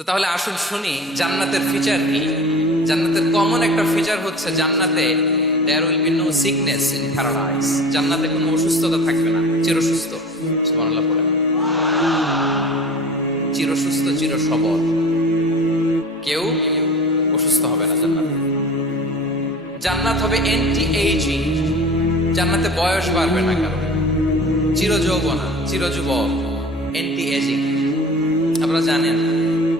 তো তাহলে আসুন শুনি জান্নাতের ফিচার কি। জান্নাতের কমন একটা ফিচার হচ্ছে জান্নাতে there will be no sickness in paradise। জান্নাতে কোনো অসুস্থতা থাকবে না, চিরসুস্থ। সুবহানাল্লাহ বলেন। চিরসুস্থ, চির সবল, কেউ অসুস্থ হবে না জান্নাতে। জান্নাত হবে এন্টি এইজিং, জান্নাতে বয়স বাড়বে না কারো, চির যৌবনা, চির যুবক, এন্টি এজিং। আপনারা জানেন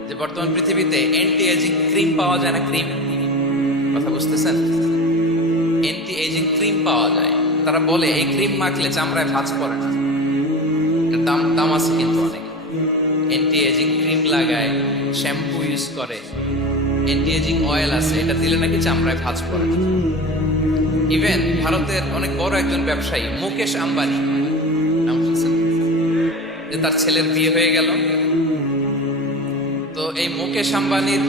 যে বর্তমান পৃথিবীতে এন্টি এজিং ক্রিম পাওয়া যায় না? ক্রিম, কথা বুঝতেছেন? এন্টি এজিং ক্রিম পাওয়া যায়। তারা বলে এই ক্রিম মাখলে চামড়ায় ভাঁজ পড়ে না। এর দাম দাম আছে কিন্তু অনেক। এন্টি এজিং ক্রিম লাগায়, শ্যাম্পু ইউজ করে, এন্টি এজিং অয়েল আছে, এটা দিলে নাকি চামড়ায় ভাঁজ পড়ে না। ইভেন ভারতের অনেক বড় একজন ব্যবসায়ী মুকেশ আম্বানি, নাম শুনছেন? যে তার ছেলের বিয়ে হয়ে গেল, তো এই মুকেশ আম্বানির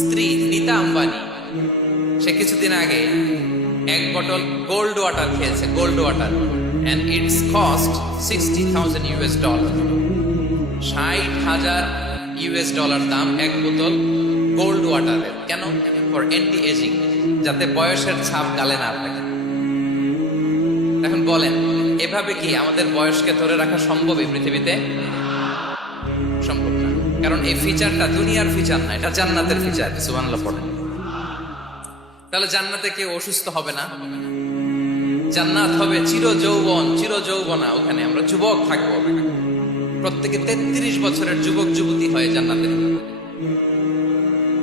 স্ত্রী নীতা আম্বানি, সে কিছুদিন আগে এক বটল গোল্ড ওয়াটার খেয়েছে, gold water, and it's cost $60,000। $60,000 দাম এক বোতল গোল্ড ওয়াটারের। কেন? ফর অ্যান্টি এজিং, যাতে বয়সের ছাপ গালে না থাকে। এখন বলেন, এভাবে কি আমাদের বয়সকে ধরে রাখা সম্ভব এই পৃথিবীতে? সম্ভব না, কারণ এই ফিচারটা দুনিয়ার ফিচার না, এটা জান্নাতের ফিচার। সুবহানাল্লাহ পড়েন। তাহলে জান্নাতে কেউ অসুস্থ হবে না। জান্নাত হবে চির যৌবন, চির যৌবনা, ওখানে আমরা যুবক থাকবো। প্রত্যেকে 33 বছরের যুবক যুবতী হয় জান্নাতে।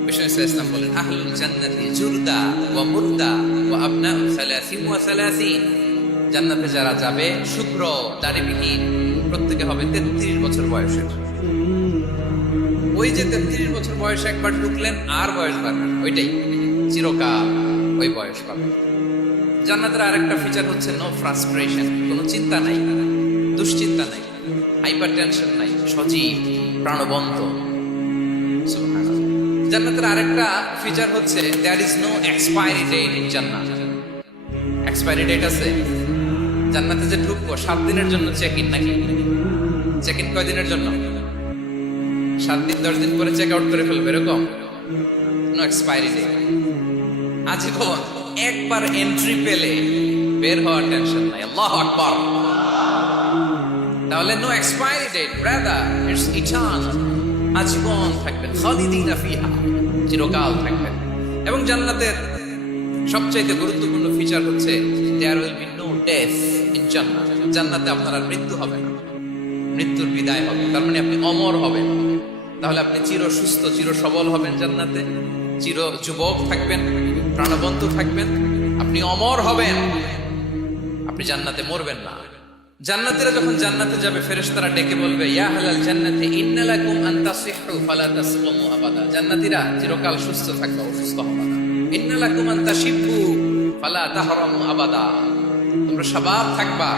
বিষ্ণু ইসলাম বলেন, আহলুল জান্নাতি জুরদা ওয়া মুরদা ওয়া আবনাউ 30 ওয়া 30। জান্নাতে যারা যাবে শুভ্র দাড়িবিহীন, প্রত্যেকে হবে 33 বছর বয়সের। ওই যে 33 বছর বয়সে একবার ঢুকলেন আর বয়স বাড়বে না, ওইটাই চিরকাল ওই বয়স পাবে। জান্নাতের আরেকটা ফিচার হচ্ছে নো ফ্রাস্ট্রেশন, কোনো চিন্তা নাই, দুশ্চিন্তা নাই, হাইপার টেনশন নাই, সজীব প্রাণবন্ত। জান্নাতের আরেকটা ফিচার হচ্ছে there is no expiry date in Jannat. Expiry date আছে জান্নাতে? যে ঢুকবো 7 দিনের জন্য চেক ইন, নাকি চেক ইন কয় দিনের জন্য? 7 দিন 10 দিন পরে চেক আউট করে ফেলবে, এরকম নো এক্সপায়ারি ডেট। আজীবন একবার এন্ট্রি পেলে বের হওয়ার টেনশন নাই। আল্লাহু আকবার। তাহলে no expiry date, brother, it's eternal. আজীবন থাকবেন, খালিদিনা ফিহা, চিরকাল থাকবেন। এবং জান্নাতের সবচাইতে গুরুত্বপূর্ণ ফিচার হচ্ছে there will be no death in Jannat. জান্নাতে আপনার আর মৃত্যু হবে না, মৃত্যুর বিদায় হবে। তার মানে আপনি অমর হবেন। তাহলে আপনি চির সুস্থ, চির সবল হবেন জান্নাতে, চির যুবক থাকবেন, প্রাণবন্ত থাকবেন, আপনি অমর হবেন, আপনি জান্নাতে মরবেন না। জান্নাতীরা যখন জান্নাতে যাবে, ফেরেশতারা ডেকে বলবে, ইয়া আহলাল জান্নাতি ইন্না লাকুম আন তাসিহু ফালা তাসকুমু আবাদা। জান্নাতীরা চিরকাল সুস্থ থাকবে, অসুস্থ হবে না। ইন্না লাকুম আন তাশিবু ফালা তাহরামু আবাদা, তোমরা শাবাব থাকবা,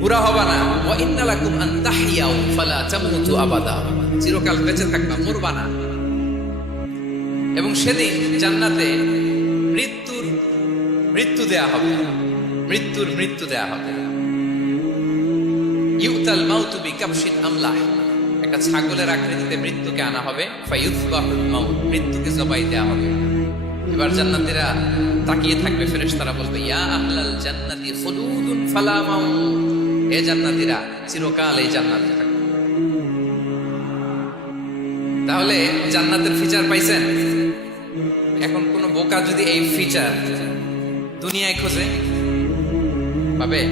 বুড়া হবে না। ওয়া ইন্না লাকুম আন তাহইয়াউ ফালা তামুতু আবাদা, চিরকাল বেঁচে থাকবা, মরবা না। এবং সেদিন জান্নাতে মৃত্যু দেয়া হবে, মৃত্যু দেয়া হবে। ইউতাল মাউতু বিকাবশিন আমলাহ, একটা ছাগলের আকৃতিতে মৃত্যুকে আনা হবে। ফায়ুযবাহুল মাউত, মৃত্যুকে জবাই দেয়া হবে। এবার জান্নাতীরা তাকিয়ে থাকবে, ফেরেশতারা বলবে, ইয়া আহলাল জান্নাতি খুলুদুন ফালা মাউত, হে জান্নাতীরা চিরকাল এই জান্নাতে থাকবে। তাহলে জান্নাতের ফিচার পাইছেন? এখন কোন বোকা যদি এই ফিচার দুনিয়ায় খোঁজে, পাবে?